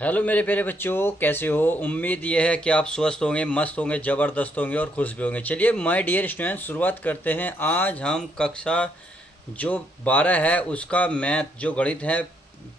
Hello मेरे प्यारे बच्चों, कैसे हो। उम्मीद ये है कि आप स्वस्थ होंगे, मस्त होंगे, ज़बरदस्त होंगे और खुश भी होंगे। चलिए माय डियर स्टूडेंट, शुरुआत करते हैं। आज हम कक्षा जो 12 है उसका मैथ जो गणित है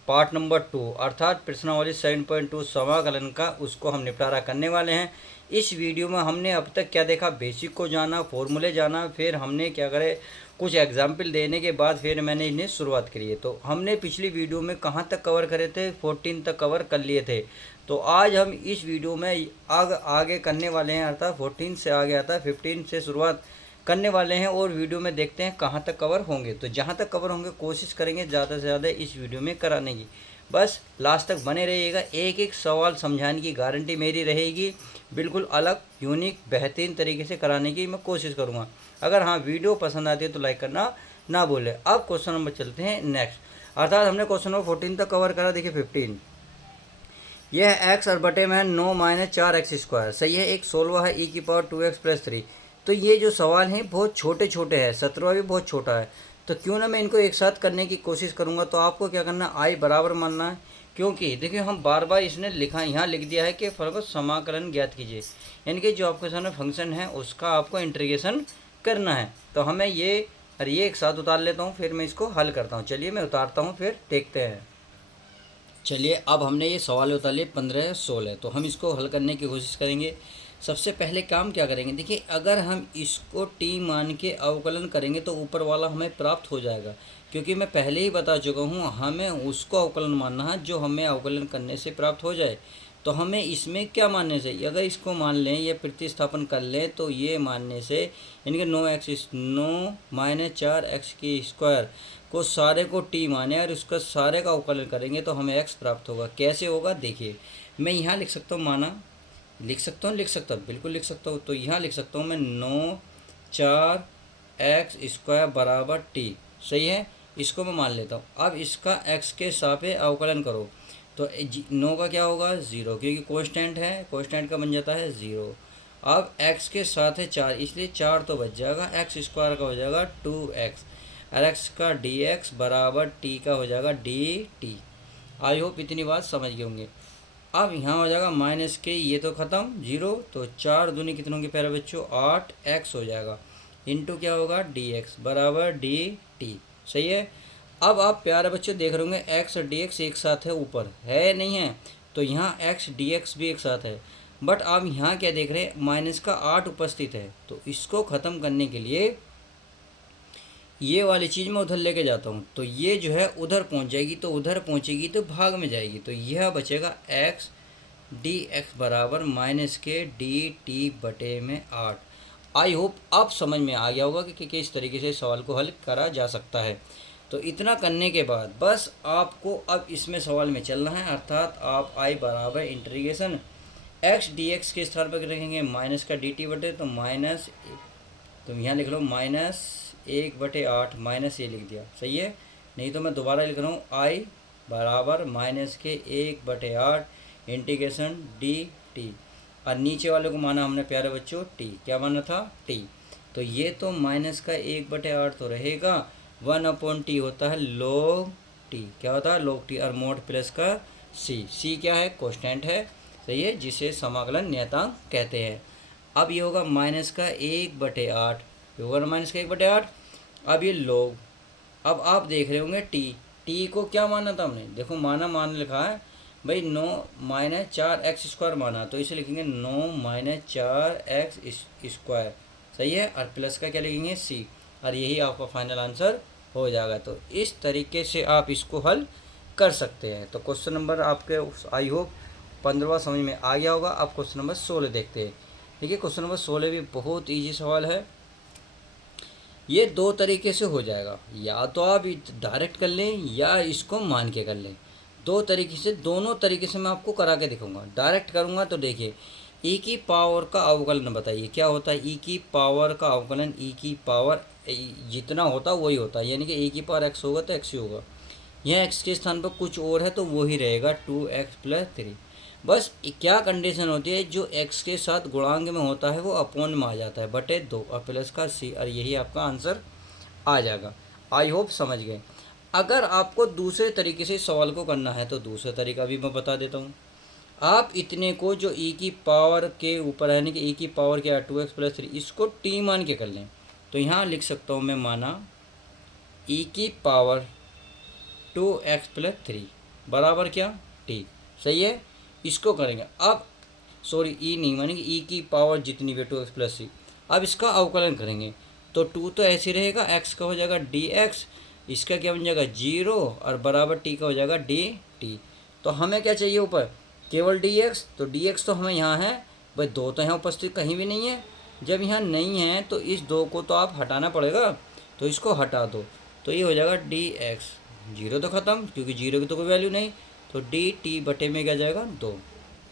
पार्ट नंबर 2 अर्थात प्रश्नावली 7.2 समाकलन का उसको हम निपटारा करने वाले हैं। इस वीडियो में हमने अब तक क्या देखा, बेसिक को जाना, फॉर्मूले जाना, फिर हमने क्या करे कुछ एग्जाम्पल देने के बाद फिर मैंने इन्हें शुरुआत करी है। तो हमने पिछली वीडियो में कहाँ तक कवर करे थे, 14 तक कवर कर लिए थे। तो आज हम इस वीडियो में आगे करने वाले हैं, अर्थात 14 से आगे आता है 15 से शुरुआत करने वाले हैं और वीडियो में देखते हैं कहाँ तक कवर होंगे। तो जहाँ तक कवर होंगे कोशिश करेंगे ज़्यादा से ज़्यादा इस वीडियो में कराने की। बस लास्ट तक बने रहिएगा, एक एक सवाल समझाने की गारंटी मेरी रहेगी। बिल्कुल अलग, यूनिक, बेहतरीन तरीके से कराने की मैं कोशिश करूँगा। अगर हाँ वीडियो पसंद आती है तो लाइक करना ना भूलें। अब क्वेश्चन नंबर चलते हैं नेक्स्ट, अर्थात हमने क्वेश्चन नंबर 14 तक कवर करा। देखिए 15, यह एक्स और बटे में है 9 - 4x²। सही है। एक 16 है e⁻²x+3। तो ये जो सवाल हैं बहुत छोटे छोटे हैं, 17वां भी बहुत छोटा है। तो क्यों ना मैं इनको एक साथ करने की कोशिश करूँगा। तो आपको क्या करना, आई बराबर मानना है, क्योंकि देखिए हम बार बार इसने लिखा, यहाँ लिख दिया है कि फल को समाकलन ज्ञात कीजिए, यानी कि जो आपके सामने फंक्शन है उसका आपको इंटीग्रेशन करना है। तो हमें ये और ये एक साथ उतार लेता हूँ, फिर मैं इसको हल करता हूँ। चलिए मैं उतारता हूँ, फिर देखते हैं। चलिए अब हमने ये सवाल उतार लिए 15 16, तो हम इसको हल करने की कोशिश करेंगे। सबसे पहले काम क्या करेंगे, देखिए अगर हम इसको टी मान के अवकलन करेंगे तो ऊपर वाला हमें प्राप्त हो जाएगा, क्योंकि मैं पहले ही बता चुका हूँ हमें उसको अवकलन मानना है जो हमें अवकलन करने से प्राप्त हो जाए। तो हमें इसमें क्या मानने से, अगर इसको मान लें या प्रतिस्थापन कर लें तो ये मानने से, यानी कि 9 - 4x² को सारे को टी माने और उसका सारे का अवकलन करेंगे तो हमें एक्स प्राप्त होगा। कैसे होगा देखिए, मैं यहाँ लिख सकता हूँ, माना लिख सकता हूँ, बिल्कुल लिख सकता हूँ। तो यहाँ लिख सकता हूँ मैं 9 - 4x² बराबर टी। सही है, इसको मैं मान लेता हूँ। अब इसका एक्स के सापेक्ष अवकलन करो तो 9 का क्या होगा, 0, क्योंकि कांस्टेंट है, कांस्टेंट का बन जाता है 0। अब x के साथ है 4, इसलिए 4 तो बच जाएगा, x² का हो जाएगा 2x और x का dx बराबर t का हो जाएगा dt। आई होप इतनी बात समझ गए होंगे। अब यहाँ हो जाएगा माइनस के, ये तो ख़त्म 0, तो 4 दूनी कितने होंगे प्यारे बच्चों, 8x हो जाएगा, इंटू क्या होगा dx बराबर dt। सही है। अब आप प्यारे बच्चों देख रहे होंगे x और dx एक साथ है, ऊपर है नहीं है, तो यहाँ x dx भी एक साथ है। बट आप यहाँ क्या देख रहे हैं, माइनस का 8 उपस्थित है। तो इसको ख़त्म करने के लिए ये वाली चीज़ मैं उधर लेके जाता हूँ, तो ये जो है उधर पहुँच जाएगी, तो उधर पहुँचेगी तो भाग में जाएगी, तो यह बचेगा x dx बराबर माइनस के dt बटे में 8। आई होप अब समझ में आ गया होगा कि किस तरीके से सवाल को हल करा जा सकता है। तो इतना करने के बाद बस आपको अब इसमें सवाल में चलना है, अर्थात आप आई बराबर इंटीग्रेशन x dx के स्थान पर रखेंगे माइनस का dt बटे, तो माइनस, तुम यहाँ लिख लो -1/8, माइनस ये लिख दिया। सही है, नहीं तो मैं दोबारा लिख रहा हूँ आई बराबर -1/8 इंटीग्रेशन dt, और नीचे वाले को माना हमने प्यारे बच्चों t, क्या माना था t। तो ये तो माइनस का 1/8 तो रहेगा, 1/t होता है log t, क्या होता है log t, और मोड प्लस का c क्या है, कांस्टेंट है। सही है, जिसे समाकलन नियतांक कहते हैं। अब ये होगा माइनस का 1/8, ये होगा माइनस का 1/8। अब ये लोग, अब आप देख रहे होंगे टी को क्या माना था हमने, देखो मान लिखा है भाई 9 - 4x² माना, तो इसे लिखेंगे 9 - 4x²। सही है, और प्लस का क्या लिखेंगे c, और यही आपका फाइनल आंसर हो जाएगा। तो इस तरीके से आप इसको हल कर सकते हैं। तो क्वेश्चन नंबर आपके आई होप 15वां समझ में आ गया होगा। अब क्वेश्चन नंबर 16 देखते हैं। देखिए क्वेश्चन नंबर 16 भी बहुत ईजी सवाल है। ये दो तरीके से हो जाएगा, या तो आप डायरेक्ट कर लें या इसको मान के कर लें। दो तरीके से, दोनों तरीके से मैं आपको करा के दिखाऊंगा। डायरेक्ट करूंगा तो देखिए e की पावर का अवकलन बताइए क्या होता है। e की पावर का अवकलन, e की पावर जितना होता वही होता है, यानी कि e की पावर x होगा तो x ही होगा। यह x के स्थान पर कुछ और है तो वही रहेगा 2x+3। बस क्या कंडीशन होती है, जो x के साथ गुणांक में होता है वो अपोन में आ जाता है बटे 2 और प्लस का c, और यही आपका आंसर आ जाएगा। आई होप समझ गए। अगर आपको दूसरे तरीके से सवाल को करना है तो दूसरा तरीका भी मैं बता देता हूँ। आप इतने को जो ई की पावर के ऊपर है यानी कि ई की पावर क्या है 2x प्लस 3, इसको टी मान के कर लें तो यहाँ लिख सकता हूँ मैं माना ई की पावर 2x प्लस 3 बराबर क्या टी। सही है, इसको करेंगे अब, सॉरी ई नहीं मानेंगे, ई की पावर जितनी भी 2x प्लस 3। अब इसका अवकलन करेंगे तो 2 तो ऐसे रहेगा, x का हो जाएगा dx, इसका क्या बन जाएगा 0 और बराबर t का हो जाएगा dt। तो हमें क्या चाहिए ऊपर, केवल dx, तो dx तो हमें यहाँ है भाई, दो तो यहाँ उपस्थित कहीं भी नहीं है। जब यहाँ नहीं है तो इस दो को तो आप हटाना पड़ेगा, तो इसको हटा दो तो ये हो जाएगा dx, जीरो तो ख़त्म क्योंकि जीरो की तो कोई वैल्यू नहीं, तो dt बटे में क्या जाएगा 2।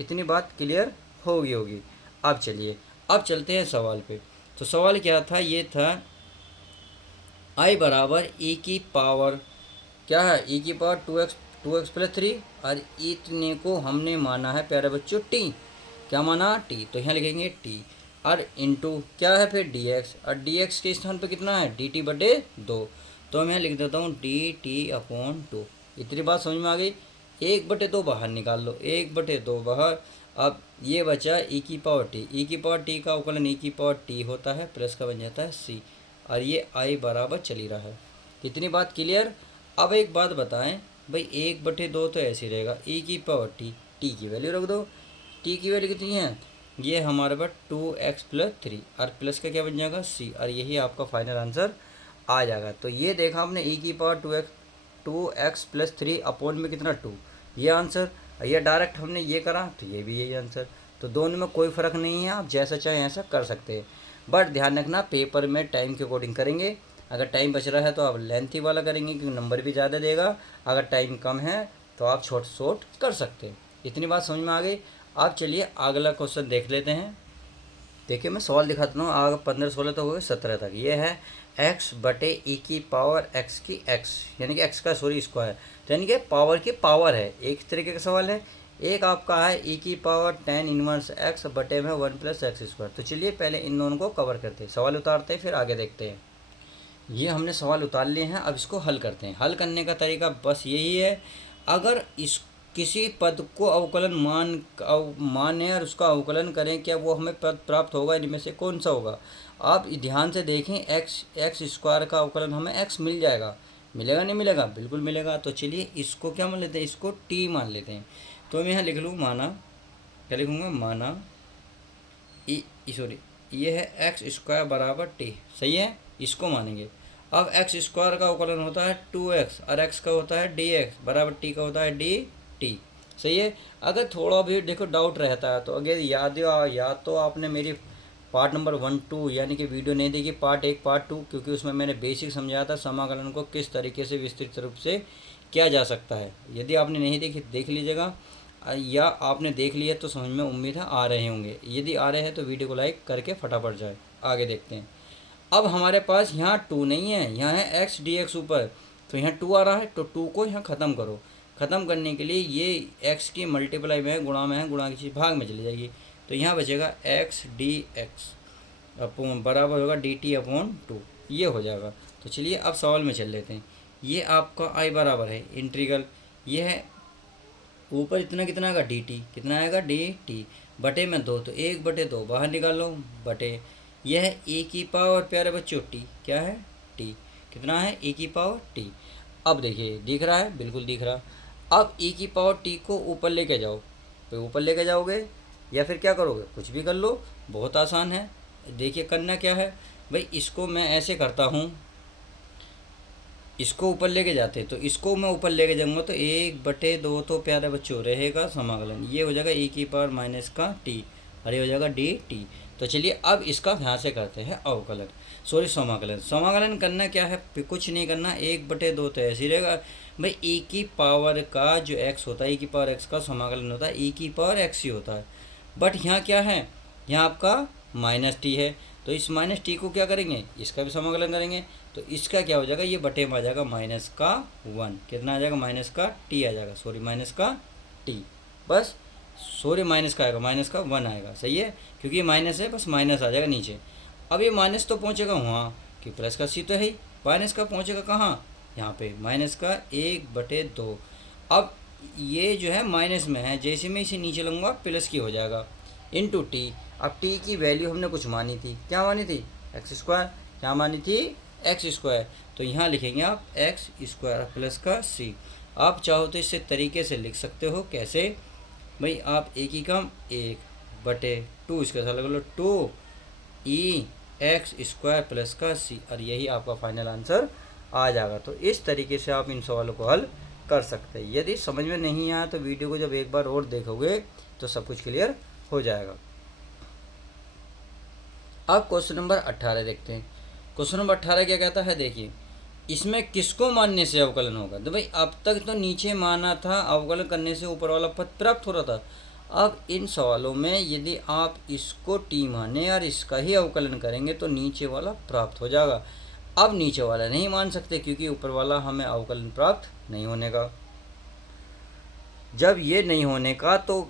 इतनी बात क्लियर होगी। अब चलिए, अब चलते हैं सवाल पे। तो सवाल क्या था, ये था i बराबर e की पावर क्या है, e की पावर 2x प्लस 3 और इतने को हमने माना है प्यारे बच्चों t, क्या माना t, तो यहाँ लिखेंगे t और इंटू क्या है फिर dx, और dx के स्थान पे कितना है dt बटे 2, तो मैं लिख देता हूँ dt अपॉन 2। इतनी बात समझ में आ गई। 1/2 बाहर निकाल लो, 1/2 बाहर। अब ये बचा e की पावर t, e की पावर t का अवकलन e की पावर t होता है, प्लस का बन जाता है c, और ये i बराबर चल ही रहा है। इतनी बात क्लियर। अब एक बात बताएं भाई, 1/2 तो ऐसे ही रहेगा, e की पावर t, t की वैल्यू रख दो, t की वैल्यू कितनी है, ये हमारे पास 2x प्लस 3 और प्लस का क्या बन जाएगा c, और यही आपका फाइनल आंसर आ जाएगा। तो ये देखा आपने e की पावर 2x प्लस 3 अपॉन में कितना 2, ये आंसर। ये डायरेक्ट हमने ये करा तो ये भी यही आंसर। तो दोनों में कोई फ़र्क नहीं है, आप जैसा चाहे ऐसा कर सकते हैं, बट ध्यान रखना पेपर में टाइम के अकॉर्डिंग करेंगे। अगर टाइम बच रहा है तो आप लेंथी वाला करेंगे क्योंकि नंबर भी ज़्यादा देगा, अगर टाइम कम है तो आप शॉर्ट कर सकते हैं। इतनी बात समझ में आ गई। आप चलिए अगला क्वेश्चन देख लेते हैं। देखिए मैं सवाल दिखाता हूँ, आगे 15-16 तक हो गए, 17 तक। ये है x बटे ई की पावर x की x, यानी कि x का सॉरी स्क्वायर, तो यानी कि पावर की पावर है। एक तरीके का सवाल है। एक आपका है e की पावर 10 इनवर्स x बटे में 1 प्लस एक्स स्क्वायर। तो चलिए पहले इन दोनों को कवर करते हैं, सवाल उतारते हैं, फिर आगे देखते हैं। ये हमने सवाल उतार लिए हैं, अब इसको हल करते हैं। हल करने का तरीका बस यही है, अगर इस किसी पद को अवकलन माने और उसका अवकलन करें, क्या वो हमें पद प्राप्त होगा, इनमें से कौन सा होगा। आप ध्यान से देखें, एक्स स्क्वायर का अवकलन हमें x मिल जाएगा, मिलेगा नहीं मिलेगा, बिल्कुल मिलेगा। तो चलिए इसको क्या मान लेते हैं, इसको t मान लेते हैं। तो मैं यहाँ लिख लूँ माना, क्या लिखूँगा, माना सॉरी ये है एक्स स्क्वायर बराबर टी, सही है, इसको मानेंगे। अब एक्स स्क्वायर का अवकलन होता है 2x और x का होता है dx बराबर t का होता है dt, सही है। अगर थोड़ा भी देखो डाउट रहता है तो अगर या तो आपने मेरी पार्ट नंबर 1-2 यानी कि वीडियो नहीं देखी, पार्ट 1 पार्ट 2, क्योंकि उसमें मैंने बेसिक समझाया था समाकलन को किस तरीके से विस्तृत रूप से किया जा सकता है। यदि आपने नहीं देखी देख लीजिएगा, या आपने देख लिया तो समझ में उम्मीद है आ रहे होंगे। यदि आ रहे हैं तो वीडियो को लाइक करके फटाफट जाए। आगे देखते हैं। अब हमारे पास यहाँ 2 नहीं है, यहाँ है x dx ऊपर, तो यहाँ 2 आ रहा है, तो 2 को यहाँ ख़त्म करो। ख़त्म करने के लिए ये x की मल्टीप्लाई में है, गुणा में है, गुणा की चीज़ भाग में चली जाएगी, तो यहाँ बचेगा x dx अपॉन बराबर होगा dt अपॉन 2, ये हो जाएगा। तो चलिए अब सवाल में चल लेते हैं। ये आपका i बराबर है इंटीग्रल, ये है ऊपर इतना कितना आएगा dt, कितना आएगा dt बटे में 2, तो 1/2 बाहर निकाल लो बटे, यह है e की पावर प्यारे बच्चों t, क्या है t, कितना है e की पावर t। अब देखिए दिख रहा है, बिल्कुल दिख रहा। अब e की पावर t को ऊपर लेके जाओ, तो ऊपर लेके जाओगे या फिर क्या करोगे, कुछ भी कर लो, बहुत आसान है। देखिए करना क्या है भाई, इसको मैं ऐसे करता हूँ, इसको ऊपर लेके जाते, तो इसको मैं ऊपर लेके जाऊंगा तो 1/2 तो प्यारे बच्चों रहेगा समाकलन, ये हो जाएगा e की पावर माइनस का t और ये हो जाएगा dt। तो चलिए अब इसका यहाँ से करते हैं अवकलन, सॉरी समाकलन। समाकलन करना क्या है, कुछ नहीं करना, 1/2 तो ऐसे ही रहेगा भाई। e की पावर का जो x होता है, e की पावर x का समाकलन होता है e की पावर x ही होता है। बट यहाँ क्या है, यहाँ आपका माइनस टी है, तो इस माइनस टी को क्या करेंगे, इसका भी समाकलन करेंगे, तो इसका क्या हो जाएगा, ये बटे में आ जाएगा माइनस का 1, कितना आ जाएगा, माइनस का टी आ जाएगा, सॉरी माइनस का टी, बस सॉरी माइनस का आएगा, माइनस का 1 आएगा, सही है, क्योंकि ये माइनस है, बस माइनस आ जाएगा नीचे। अब ये माइनस तो पहुँचेगा वहाँ कि प्लस का सी तो है ही, माइनस का पहुँचेगा कहाँ, यहाँ पे माइनस का 1/2। अब ये जो है माइनस में है, जैसे मैं इसे नीचे लूँगा प्लस की हो जाएगा, इनटू टी। अब टी की वैल्यू हमने कुछ मानी थी, क्या मानी थी, एक्स स्क्वायर, क्या मानी थी, एक्स स्क्वायर। तो यहाँ लिखेंगे आप एक्स स्क्वायर प्लस का सी। आप चाहो तो इसे तरीके से लिख सकते हो, कैसे भाई, आप एक ही कम एक बटे टू, इसके साथ लगा लो two e x square plus का सी, और यही आपका फाइनल आंसर आ जाएगा। तो इस तरीके से आप इन सवालों को हल कर सकते हैं। यदि समझ में नहीं आया तो वीडियो को जब एक बार और देखोगे तो सब कुछ क्लियर हो जाएगा। अब क्वेश्चन नंबर 18 देखते हैं। क्वेश्चन नंबर 18 क्या कहता है, देखिए इसमें किसको मानने से अवकलन होगा। तो भाई अब तक तो नीचे माना था, अवकलन करने से ऊपर वाला पद प्राप्त हो रहा था। अब इन सवालों में यदि आप इसको टी माने और इसका ही अवकलन करेंगे तो नीचे वाला प्राप्त हो जाएगा। अब नीचे वाला नहीं मान सकते क्योंकि ऊपर वाला हमें अवकलन प्राप्त नहीं होने का। जब ये नहीं होने का तो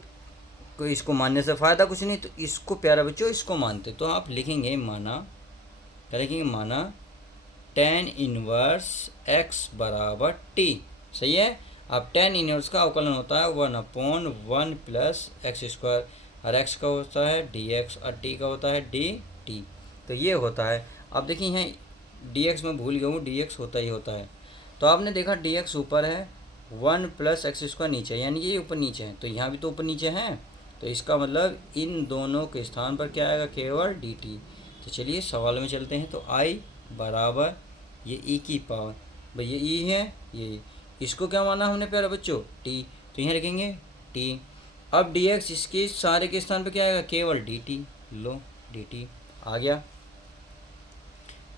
इसको मानने से फ़ायदा कुछ नहीं, तो इसको प्यारा बच्चों इसको मानते। तो आप लिखेंगे माना, क्या लिखेंगे, माना टेन इनवर्स एक्स बराबर टी, सही है। अब टेन इनवर्स का अवकलन होता है 1/1 प्लस एक्स स्क्वायर, और एक्स का होता है डी एक्स और टी का होता है डी टी। तो ये होता है। अब देखिए यहाँ डी एक्स में भूल गया हूँ, डी एक्स होता ही होता है। तो आपने देखा डी एक्स ऊपर है, 1 प्लस एक्स स्क्वायर नीचे, यानी कि ये ऊपर नीचे है, तो यहाँ भी तो ऊपर नीचे है, तो इसका मतलब इन दोनों के स्थान पर क्या आएगा, केवल डी टी। तो चलिए सवाल में चलते हैं। तो आई बराबर ये ई की पावर, भाई ये ई है, ये इसको क्या माना हमने प्यारे बच्चों, टी, तो यहाँ लिखेंगे टी। अब डी एक्स इसके सारे के स्थान पर क्या आएगा, केवल डी टी, लो डी टी आ गया।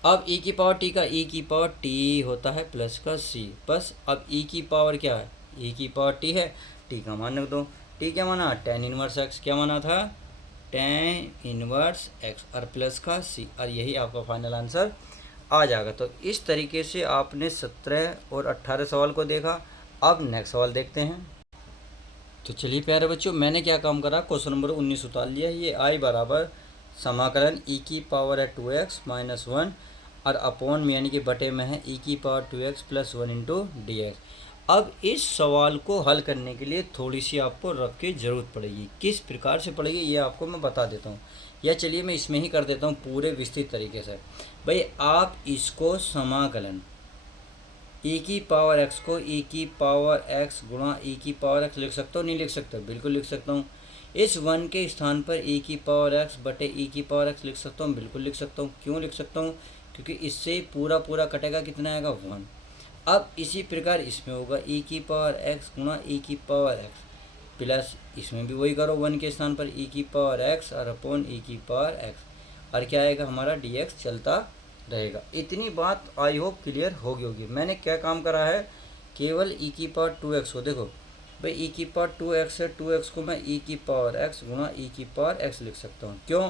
अब ई की पावर टी का ई की पावर टी होता है प्लस का सी, बस। अब ई की पावर क्या है, ई की पावर टी है, टी का मान रख दो। टी क्या माना, टेन इनवर्स एक्स, क्या माना था, टेन इनवर्स एक्स और प्लस का सी, और यही आपका फाइनल आंसर आ जाएगा। तो इस तरीके से आपने 17 और 18 सवाल को देखा। अब नेक्स्ट सवाल देखते हैं। तो चलिए प्यारे बच्चों, मैंने क्या काम करा, क्वेश्चन नंबर 19 उतार लिया। ये आई बराबर समाकलन ई की पावर है 2x माइनस 1 और अपॉन में यानी कि बटे में है ई की power 2x plus 1 into D x. अब इस सवाल को हल करने के लिए थोड़ी सी आपको रख की ज़रूरत पड़ेगी। किस प्रकार से पड़ेगी ये आपको मैं बता देता हूँ, या चलिए मैं इसमें ही कर देता हूँ पूरे विस्तृत तरीके से। भाई आप इसको समाकलन ई की पावर एक्स को ई की पावर एक्स गुणा ई की पावर एक्स लिख सकता हूँ, नहीं लिख सकता, बिल्कुल लिख सकता हूँ। इस 1 के स्थान पर ई की पावर एक्स बटे ई की पावर एक्स लिख सकता हूँ, बिल्कुल लिख सकता हूँ। क्यों लिख सकता हूँ, क्योंकि इससे पूरा पूरा कटेगा, कितना आएगा 1। अब इसी प्रकार इसमें होगा ई की पावर एक्स गुणा ई की पावर एक्स प्लस, इसमें भी वही करो, 1 के स्थान पर ई की पावर एक्स और अपॉन ई की पावर एक्स, और क्या आएगा हमारा डी एक्स चलता रहेगा। इतनी बात आई होप क्लियर होगी। मैंने क्या काम करा है, केवल ई की पावर 2x को, देखो भाई ई की पावर 2x है, 2x को मैं ई की पावर x गुणा ई की पावर x लिख सकता हूँ। क्यों,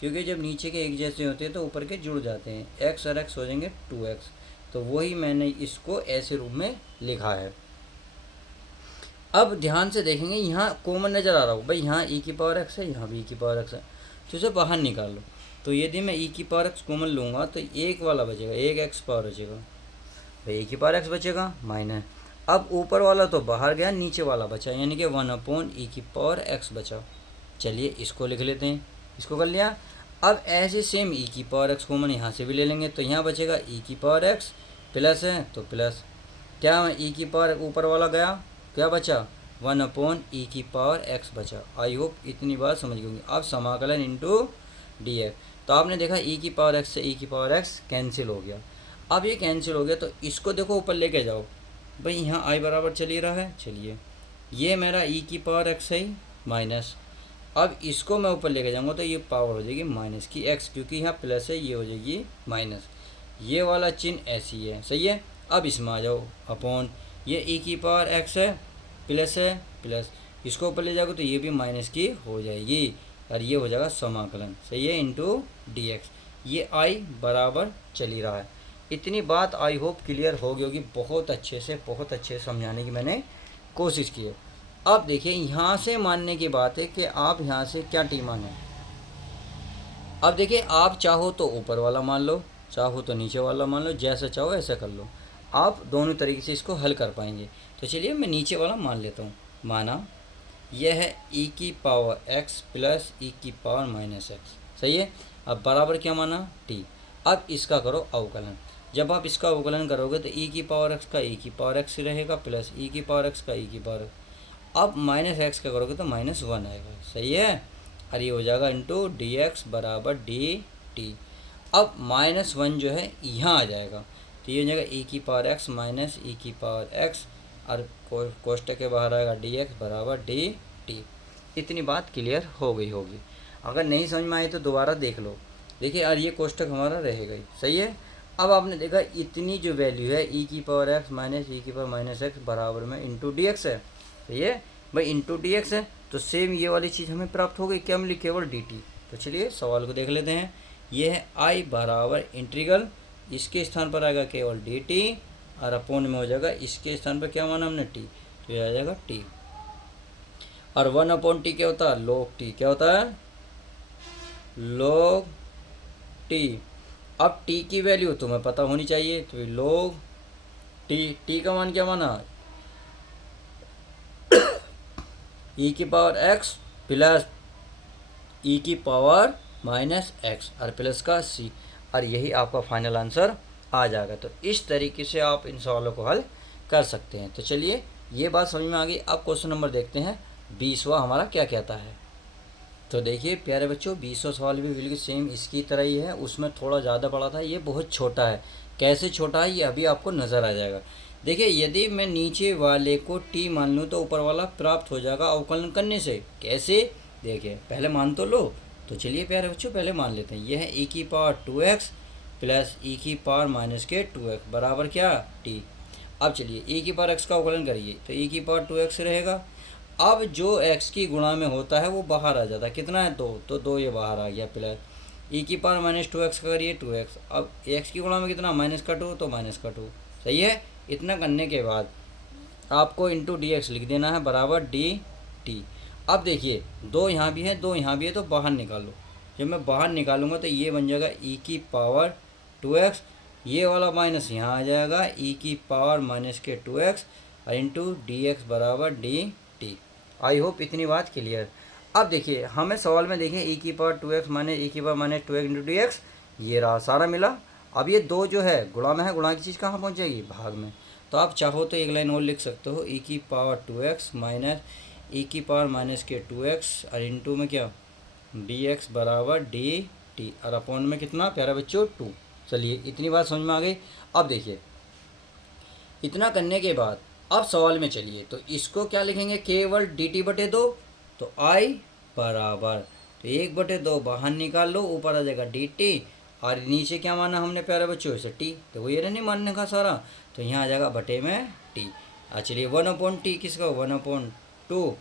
क्योंकि जब नीचे के एक जैसे होते हैं तो ऊपर के जुड़ जाते हैं, x और x हो जाएंगे 2x। तो वही मैंने इसको ऐसे रूप में लिखा है। अब ध्यान से देखेंगे, यहाँ कॉमन नज़र आ रहा हो, भाई यहाँ ई की पावर x है, यहाँ भी ई की पावर x है, तो इसे बाहर निकाल लो। तो यदि मैं ई की पावर एक्स कॉमन लूँगा तो एक वाला बचेगा, एक एक्स पावर बचेगा, भाई ई की पावर एक्स बचेगा माइनस। अब ऊपर वाला तो बाहर गया, नीचे वाला बचा, यानी कि 1 अपॉन ई की पावर एक्स बचा। चलिए इसको लिख लेते हैं, इसको कर लिया। अब ऐसे सेम ई की पावर एक्स कॉमन यहाँ से भी ले लेंगे, तो यहाँ बचेगा ई की पावर एक्स प्लस है तो प्लस, क्या ई की पावर ऊपर वाला गया, क्या बचा 1 अपॉन ई की पावर एक्स बचा। आई होप इतनी बात समझ गई। अब समाकलन इंटू डी एक्स, तो आपने देखा ई की पावर एक्स से ई की पावर एक्स कैंसिल हो गया। अब ये कैंसिल हो गया तो इसको देखो ऊपर लेके जाओ, भाई यहाँ आई बराबर चल ही रहा है, चलिए ये मेरा ई की पावर एक्स है माइनस, अब इसको मैं ऊपर लेके जाऊँगा तो ये पावर हो जाएगी माइनस की एक्स, क्योंकि यहाँ प्लस है, ये हो जाएगी माइनस, ये वाला चिन्ह ऐसी है, सही है। अब इसमें आ जाओ अपॉन, ये ई की पावर एक्स है प्लस, इसको ऊपर ले जाओगे तो ये भी माइनस की हो जाएगी, और ये हो जाएगा समाकलन, सही है, इंटू डी एक्स। ये आई बराबर चल ही रहा है। इतनी बात आई होप क्लियर हो गई होगी। बहुत अच्छे से समझाने की मैंने कोशिश की है। अब देखिए यहाँ से मानने की बात है कि आप यहाँ से क्या टी माने। अब देखिए आप चाहो तो ऊपर वाला मान लो, चाहो तो नीचे वाला मान लो, जैसा चाहो ऐसा कर लो। आप दोनों तरीके से इसको हल कर पाएंगे। तो चलिए मैं नीचे वाला मान लेता हूँ। माना यह है e की पावर x प्लस e की पावर माइनस एक्स, सही है। अब बराबर क्या माना t। अब इसका करो अवकलन। जब आप इसका अवकलन करोगे तो e की पावर x का e की पावर x रहेगा प्लस e की पावर x का e की पावर। अब माइनस एक्स का करोगे तो माइनस वन आएगा, सही है। और ये हो जाएगा इंटू डी एक्स बराबर डी टी। अब माइनस वन जो है यहाँ आ जाएगा, तो ये हो जाएगा e की पावर x माइनस e की पावर x, और कोष्टक के बाहर आएगा डी एक्स बराबर डी टी। इतनी बात क्लियर हो गई होगी। अगर नहीं समझ में आई तो दोबारा देख लो। देखिए यार ये कोष्टक हमारा रहेगा ही, सही है। अब आपने देखा इतनी जो वैल्यू है e की पावर x माइनस e की पावर माइनस एक्स बराबर में इंटू डी एक्स है, सही है भाई, इंटू डी एक्स है। तो सेम ये वाली चीज़ हमें प्राप्त हो गई, क्या मिली, केवल डी टी। तो चलिए सवाल को देख लेते हैं। ये है आई बराबर इंटीग्रल, इसके स्थान पर आएगा केवल डी टी, और अपोन में हो जाएगा इसके स्थान पर क्या माना हमने टी, तो ये आ जाएगा टी। और वन अपॉन टी क्या होता है, लॉग टी, क्या होता है, लॉग टी। अब टी की वैल्यू तुम्हें पता होनी चाहिए, तो लॉग टी, टी का मान क्या माना, ई की पावर एक्स प्लस ई की पावर माइनस एक्स और प्लस का सी, और यही आपका फाइनल आंसर आ जाएगा। तो इस तरीके से आप इन सवालों को हल कर सकते हैं। तो चलिए ये बात समझ में आ गई। अब क्वेश्चन नंबर देखते हैं 20वां हमारा क्या कहता है। तो देखिए प्यारे बच्चों 20वां सवाल भी बिल्कुल सेम इसकी तरह ही है, उसमें थोड़ा ज़्यादा बड़ा था, ये बहुत छोटा है। कैसे छोटा है ये अभी आपको नज़र आ जाएगा। देखिए यदि मैं नीचे वाले को टी मान लूँ तो ऊपर वाला प्राप्त हो जाएगा अवकलन करने से। कैसे, देखिए पहले मान तो लो। तो चलिए प्यारे बच्चों पहले मान लेते हैं। यह है e की पावर 2x प्लस e की पावर माइनस के 2x बराबर क्या, t। अब चलिए e की पावर x का अवकलन करिए, तो e की पावर 2x रहेगा। अब जो x की गुणा में होता है वो बाहर आ जाता है, कितना है 2, तो 2 ये बाहर आ गया, प्लस e की पावर माइनस 2x का करिए 2x। अब x की गुणा में कितना, माइनस का 2, तो माइनस का 2, सही है। इतना करने के बाद आपको इंटू डी एक्स लिख देना है बराबर डी टी। अब देखिए 2 यहाँ भी है 2 यहाँ भी है, तो बाहर निकालो। जब मैं बाहर निकालूंगा तो ये बन जाएगा e की पावर 2x, ये वाला माइनस यहाँ आ जाएगा e की पावर माइनस के 2x और इंटू डी एक्स बराबर डी टी। आई होप इतनी बात क्लियर। अब देखिए हमें सवाल में देखिए e की पावर 2x माइनस e की power minus 2x into D x, ये रहा सारा मिला। अब ये 2 जो है गुणा में है, गुणा की चीज़ कहाँ पहुँच जाएगी, भाग में। तो आप चाहो तो एक लाइन और लिख सकते हो, e की पावर 2x माइनस e की पावर माइनस के 2x और इंटू में क्या डी एक्स बराबर डी टी, और अपॉन में कितना प्यारा बच्चों 2। चलिए इतनी बात समझ में आ गई। अब देखिए इतना करने के बाद अब सवाल में चलिए, तो इसको क्या लिखेंगे, केवल डी टी बटे 2, तो आई बराबर, तो 1/2 बाहर निकाल लो, ऊपर आ जाएगा डी टी, और नीचे क्या माना हमने प्यारे बच्चों इसे टी, तो वो ये नहीं मानने का सारा, तो यहाँ आ जाएगा बटे में टी। चलिए 1/t किसका, 1/2,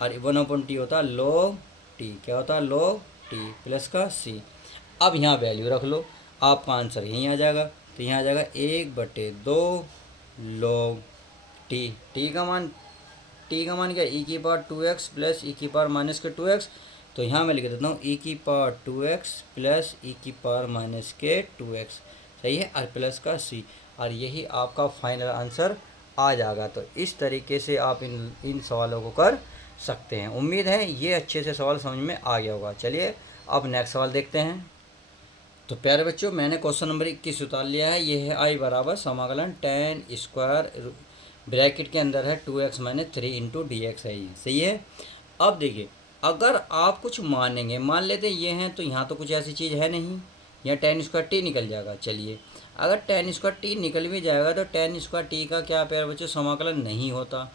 और 1/t होता है log टी, क्या होता है log टी प्लस का सी। अब यहाँ वैल्यू रख लो, आपका आंसर यहीं आ जाएगा। तो यहाँ आ जाएगा 1/2 log टी, टी का मान क्या, e की पावर 2x प्लस e की पावर माइनस के 2x, तो यहाँ मैं लिख देता हूँ e की पावर 2x प्लस e की पावर माइनस के 2x, सही है, और प्लस का c, और यही आपका फाइनल आंसर आ जाएगा। तो इस तरीके से आप इन सवालों को कर सकते हैं। उम्मीद है ये अच्छे से सवाल समझ में आ गया होगा। चलिए अब नेक्स्ट सवाल देखते हैं। तो प्यारे बच्चों मैंने क्वेश्चन नंबर 21 उतार लिया है। ये है आई बराबर समाकलन tan स्क्वायर ब्रैकेट के अंदर है 2x minus 3 into D x है, ये सही है। अब देखिए अगर आप कुछ मानेंगे, मान लेते ये हैं, तो यहाँ तो कुछ ऐसी चीज़ है नहीं, यहाँ tan स्क्वायर टी निकल जाएगा। चलिए अगर tan स्क्वायर टी निकल भी जाएगा तो tan स्क्वायर टी का क्या प्यारे बच्चों समाकलन नहीं होता।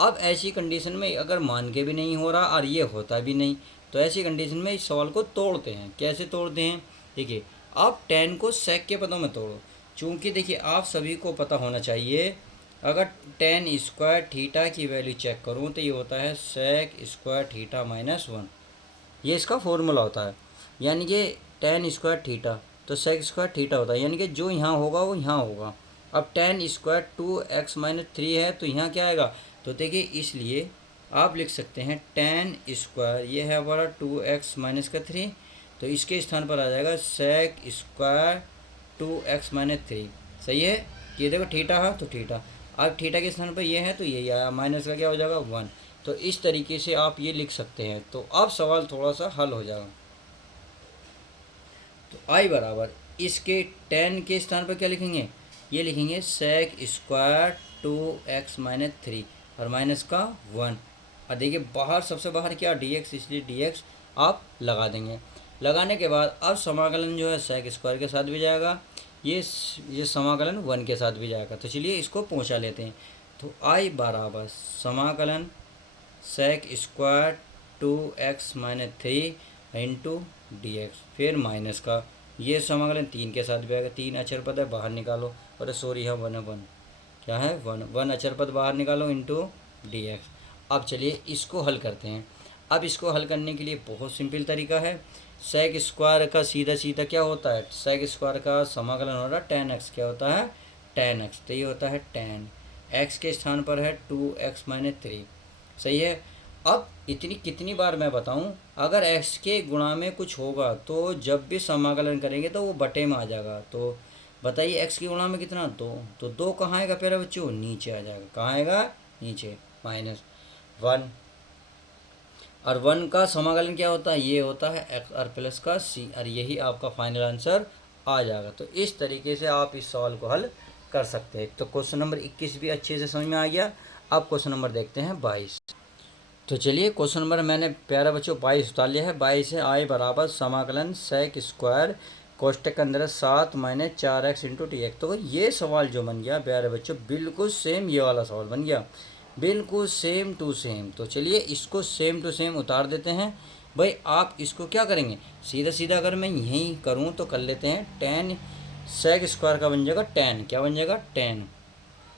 अब ऐसी कंडीशन में अगर मान के भी नहीं हो रहा और ये होता भी नहीं, तो ऐसी कंडीशन में इस सवाल को तोड़ते हैं। कैसे तोड़ते हैं, देखिए आप tan को sec के पदों में तोड़ो। चूँकि देखिए आप सभी को पता होना चाहिए, अगर tan स्क्वायर थीटा की वैल्यू चेक करूँ तो ये होता है sec स्क्वायर थीटा माइनस 1, ये इसका फॉर्मूला होता है। यानी कि tan स्क्वायर थीटा तो sec स्क्वायर थीटा होता है, यानी कि जो यहाँ होगा वो यहाँ होगा। अब tan स्क्वायर 2x माइनस 3 है, तो यहाँ क्या आएगा, तो देखिए इसलिए आप लिख सकते हैं tan स्क्वायर, ये है हमारा 2x माइनस का 3, तो इसके स्थान पर आ जाएगा sec स्क्वायर 2x माइनस 3, सही है। ये देखो थीटा है तो थीटा, अब थीटा के स्थान पर ये है तो यही आया, माइनस का क्या हो जाएगा 1। तो इस तरीके से आप ये लिख सकते हैं। तो अब सवाल थोड़ा सा हल हो जाएगा। तो आई बराबर इसके 10 के स्थान पर क्या लिखेंगे, ये लिखेंगे सेक स्क्वायर 2x-3 और माइनस का 1। और देखिए बाहर सबसे बाहर क्या dx, इसलिए dx आप लगा देंगे। लगाने के बाद अब समाकलन जो है सेक स्क्वायर के साथ भी जाएगा, ये समाकलन 1 के साथ भी जाएगा। तो चलिए इसको पहुंचा लेते हैं। तो आई बराबर समाकलन sec square 2x-3 into dx, फिर माइनस का ये समाकलन 3 के साथ भी आएगा। 3 अचर पद है बाहर निकालो, अरे सॉरी यहाँ 1 है, 1 क्या है 1 अचर पद बाहर निकालो इंटू dx। अब चलिए इसको हल करते हैं। अब इसको हल करने के लिए बहुत सिंपल तरीका है। सेक स्क्वायर का सीधा सीधा क्या होता है, सेक स्क्वायर का समाकलन हो रहा है tan x, क्या होता है tan x, तो ये होता है tan x के स्थान पर है 2x-3, सही है। अब इतनी कितनी बार मैं बताऊं, अगर x के गुणा में कुछ होगा तो जब भी समाकलन करेंगे तो वो बटे में आ जाएगा। तो बताइए x के गुणा में कितना 2, तो 2 कहाँ आएगा प्यारे बच्चों, नीचे आ जाएगा। कहाँ आएगा, नीचे, -1। और 1 का समाकलन क्या होता है, ये होता है x और प्लस का c, और यही आपका फाइनल आंसर आ जाएगा। तो इस तरीके से आप इस सवाल को हल कर सकते हैं। तो क्वेश्चन नंबर 21 भी अच्छे से समझ में आ गया। अब क्वेश्चन नंबर देखते हैं 22। तो चलिए क्वेश्चन नंबर मैंने प्यारा बच्चों 22 उतार लिया है। 22 है आई बराबर समाकलन सेक स्क्वायर कोष्टक के अंदर 7 - 4x इंटू dx। तो ये सवाल जो बन गया प्यारे बच्चों बिल्कुल सेम ये वाला सवाल बन गया, बिल्कुल सेम टू सेम। तो चलिए इसको सेम टू सेम उतार देते हैं। भाई आप इसको क्या करेंगे, सीधा सीधा अगर मैं यहीं करूं तो कर लेते हैं। tan सेक स्क्वायर का बन जाएगा tan, क्या बन जाएगा tan,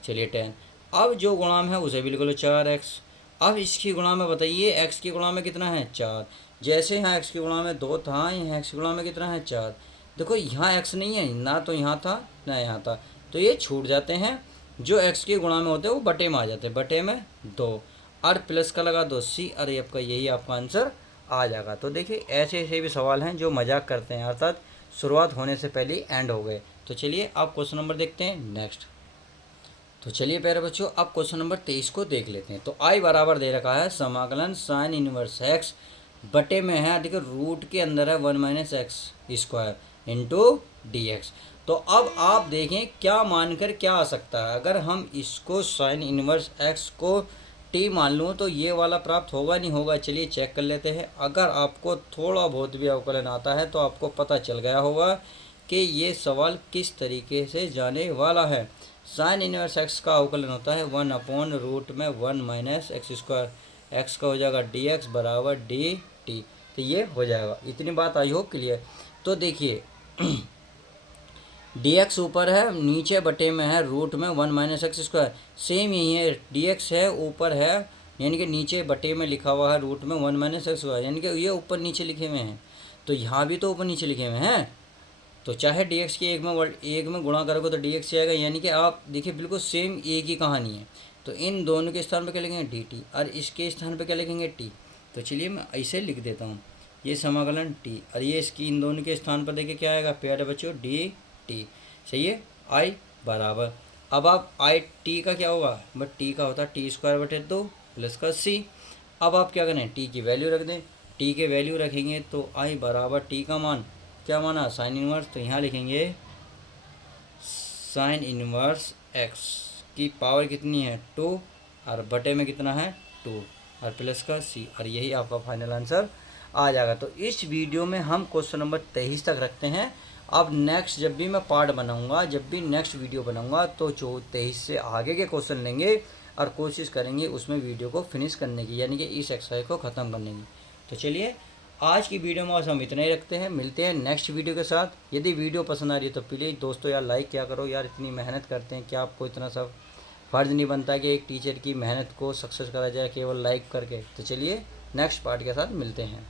चलिए tan। अब जो गुणाम है उसे भी लिख लो 4x। अब इसकी गुणा में बताइए x की गुणा में कितना है 4, जैसे यहाँ x की गुणा में 2 था, यहाँ x की गुणा में कितना है 4। देखो यहाँ x नहीं है, ना तो यहाँ था ना यहाँ था, तो ये छूट जाते हैं। जो x के गुणा में होते हैं वो बटे में आ जाते हैं, बटे में 2 और प्लस का लगा 2 c, अरे आपका यही आपका आंसर आ जाएगा। तो देखिए ऐसे ऐसे भी सवाल हैं जो मजाक करते हैं, अर्थात शुरुआत होने से पहले ही एंड हो गए। तो चलिए आप क्वेश्चन नंबर देखते हैं नेक्स्ट। तो चलिए प्यारे बच्चों अब क्वेश्चन नंबर 23 को देख लेते हैं। तो आई बराबर दे रखा है समाकलन साइन इनवर्स x बटे में है, देखिए रूट के अंदर है 1 - x² इंटू dx। तो अब आप देखें क्या मानकर क्या आ सकता है। अगर हम इसको साइन इनवर्स x को t मान लूँ तो ये वाला प्राप्त होगा नहीं होगा, चलिए चेक कर लेते हैं। अगर आपको थोड़ा बहुत भी अवकलन आता है तो आपको पता चल गया होगा कि ये सवाल किस तरीके से जाने वाला है। साइन इनवर्स x का अवकलन होता है 1/√1 - x², x का हो जाएगा dx बराबर dt। तो ये हो जाएगा, इतनी बात आई हो क्लियर। तो देखिए dx ऊपर है, नीचे बटे में है रूट में 1 - x², सेम यही है, dx है ऊपर है यानी कि नीचे बटे में लिखा हुआ है रूट में 1 - x², यानी कि ये ऊपर नीचे लिखे हुए हैं। तो यहाँ भी तो ऊपर नीचे लिखे हुए हैं, तो चाहे dx की एक में गुणा करोगे तो dx से आएगा, यानी कि आप देखिए बिल्कुल सेम एक ही कहानी है। तो इन दोनों के स्थान पर क्या लिखेंगे dt और इसके स्थान पर क्या लिखेंगे t। तो चलिए मैं ऐसे लिख देता हूँ, ये समाकलन t और ये इसकी इन दोनों के स्थान पर देखिए क्या आएगा प्यारे बच्चों dt, सही है। i बराबर, अब आप t का क्या होगा, बट t का होता है t² प्लस का c। अब आप क्या करें t की वैल्यू रख दें, t के वैल्यू रखेंगे तो i बराबर t का मान क्या माना साइन इनवर्स, तो यहाँ लिखेंगे साइन इनवर्स x की पावर कितनी है 2 और बटे में कितना है 2 और प्लस का c, और यही आपका फाइनल आंसर आ जाएगा। तो इस वीडियो में हम क्वेश्चन नंबर 23 तक रखते हैं। अब नेक्स्ट जब भी मैं पार्ट बनाऊंगा, जब भी नेक्स्ट वीडियो बनाऊंगा तो 23 से आगे के क्वेश्चन लेंगे और कोशिश करेंगे उसमें वीडियो को फिनिश करने की, यानी कि इस एक्सरसाइज को ख़त्म करने की। तो चलिए आज की वीडियो में हम इतना ही रखते हैं, मिलते हैं नेक्स्ट वीडियो के साथ। यदि वीडियो पसंद आ रही है तो प्लीज़ दोस्तों यार लाइक क्या करो यार, इतनी मेहनत करते हैं, क्या आपको इतना सब फ़र्ज़ नहीं बनता कि एक टीचर की मेहनत को सक्सेस करा जाए केवल लाइक करके। तो चलिए नेक्स्ट पार्ट के साथ मिलते हैं।